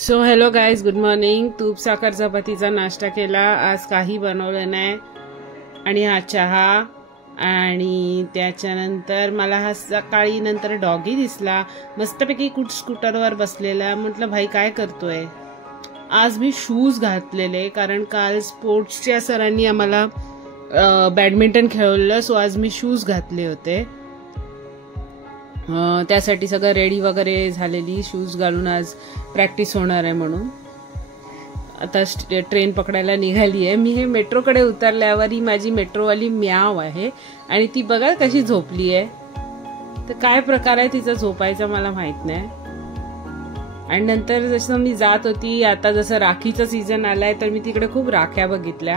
So hello guys, good morning. तूप साखर चपातीचा नाश्ता केला. आज काही बनवलं नाही आणि हा चहा. आणि त्याच्यानंतर मला हा सकाळी नंतर डॉगी दिसला मस्तपैकी स्कूटरवर बसलेला. म्हटलं भाई काय करतोय. आज मी शूज घातलेले कारण काल स्पोर्ट्सच्या सरांनी आम्हाला बॅडमिंटन खेळवलं. सो आज मी शूज घातले होते. त्यासाठी सगळं रेडी वगैरे झालेली. शूज घालून आज प्रॅक्टिस होणार आहे म्हणून आता ट्रेन पकडायला निघाली आहे. मी हे मेट्रोकडे उतरल्यावर ही माझी मेट्रोवाली म्याव आहे आणि ती बघा कशी झोपली आहे. तर काय प्रकार आहे तिचा झोपायचा मला माहित नाही. आणि नंतर जसं मी जात होती, आता जसं राखीचा सीझन आलाय तर मी तिकडे खूप राख्या बघितल्या.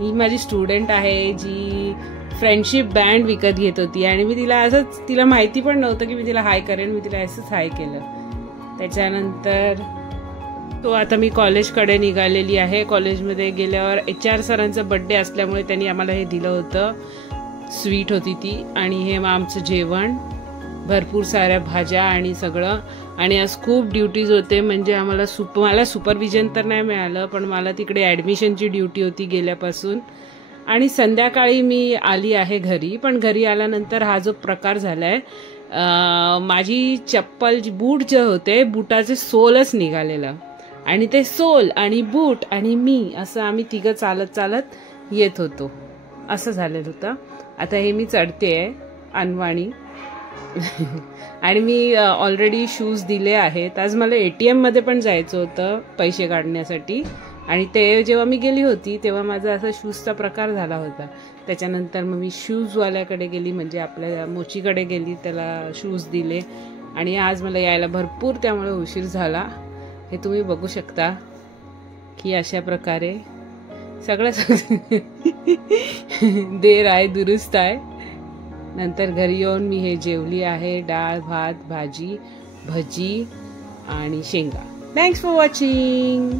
ही माझी स्टुडंट आहे जी फ्रेंडशिप बँड विकत घेत होती आणि मी तिला असंच, तिला माहिती पण नव्हतं की मी तिला हाय करेन. मी तिला असंच हाय केलं. त्याच्यानंतर तो आता मी कॉलेजकडे निघालेली आहे. कॉलेजमध्ये गेल्यावर HR सरांचा बर्थडे असल्यामुळे त्यांनी आम्हाला हे दिलं होतं. स्वीट होती ती. आणि हे आमचं जेवण, भरपूर साऱ्या भाज्या आणि सगळं. आणि आज खूप ड्युटीज होते. म्हणजे आम्हाला मला सुपरविजन तर नाही मिळालं, पण मला तिकडे ॲडमिशनची ड्युटी होती गेल्यापासून. आणि संध्याकाळी मी आली आहे घरी. पण घरी आल्यानंतर हा जो प्रकार झालाय, माझी चप्पल बूट जे होते, बुटाचे सोलच निघालेलं. आणि ते सोल आणि बूट आणि मी असं आम्ही तिघं चालत चालत येत होतो. असं झालेलं होतं. आता हे मी चढते अनवाणी आणि मी ऑलरेडी शूज दिले आहेत. आज मला ATM मध्ये पण जायचं होतं पैसे काढण्यासाठी. आणि ते जेव्हा मी गेली होती तेव्हा माझा असा शूजचा प्रकार झाला होता. त्याच्यानंतर मग मी शूजवाल्याकडे गेली, म्हणजे आपल्या मोचीकडे गेली, त्याला शूज दिले. आणि आज मला यायला भरपूर त्यामुळे उशीर झाला. हे तुम्ही बघू शकता की अशा प्रकारे सगळं देर आहे दुरुस्त आहे. नंतर घरी येऊन मी हे जेवली आहे. डाळ, भात, भाजी, भजी आणि शेंगा. Thanks for watching.